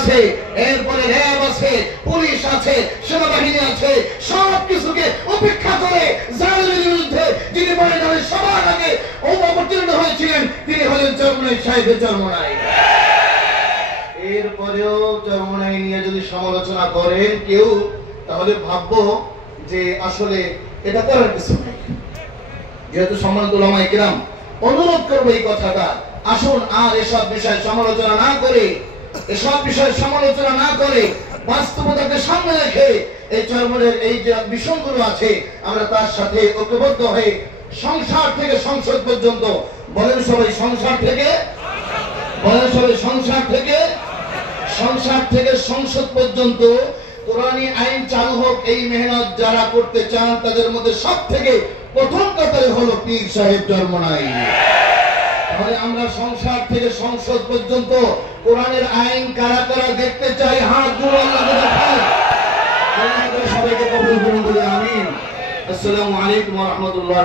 আছে, এরপরে র্যাব আছে, পুলিশ আছে, সেনাবাহিনী আছে, সবকিছুকে উপেক্ষা করে জালেমের বিরুদ্ধে যিনি ময়দানে সবার আগে অবতীর্ণ হয়েছিলেন তিনি হলেন চরমোনাই সাহেবের চরমোনাই। এরপরেও চরমোনাই নিয়ে যদি সমালোচনা করেন কেউ, তাহলে ভাববো যে আসলে এটা করার কিছু নেই। যেহেতু সম্মানিত উলামায়ে কিরাম, অনুরোধ করবো এই কথাটা, আসুন আর এসব বিষয় সমালোচনা না করে, বাস্তবতাকে সামনে রেখে এই চরমোনাইয়ের এই যে বিষয়গুলো আছে আমরা তার সাথে ঐক্যবদ্ধ হয়ে সংসার থেকে সংসদ পর্যন্ত, বলেন সবাই সংসার থেকে, সংসার থেকে সংসদ পর্যন্ত কোরআনী আইন চালু হোক, এই মেহনত যারা করতে চান তাদের মধ্যে সব থেকে প্রথম কাতারে হলো পীর সাহেব চরমোনাই। তাহলে আমরা সংসার থেকে সংসদ পর্যন্ত কোরআনের আইন কারা কারা দেখতে চাই, হাত জোড়া আল্লাহকে দেখান। সবাইকে কবুল করুন বলে আমিন। আসসালামু আলাইকুম ওয়া রাহমাতুল্লাহ।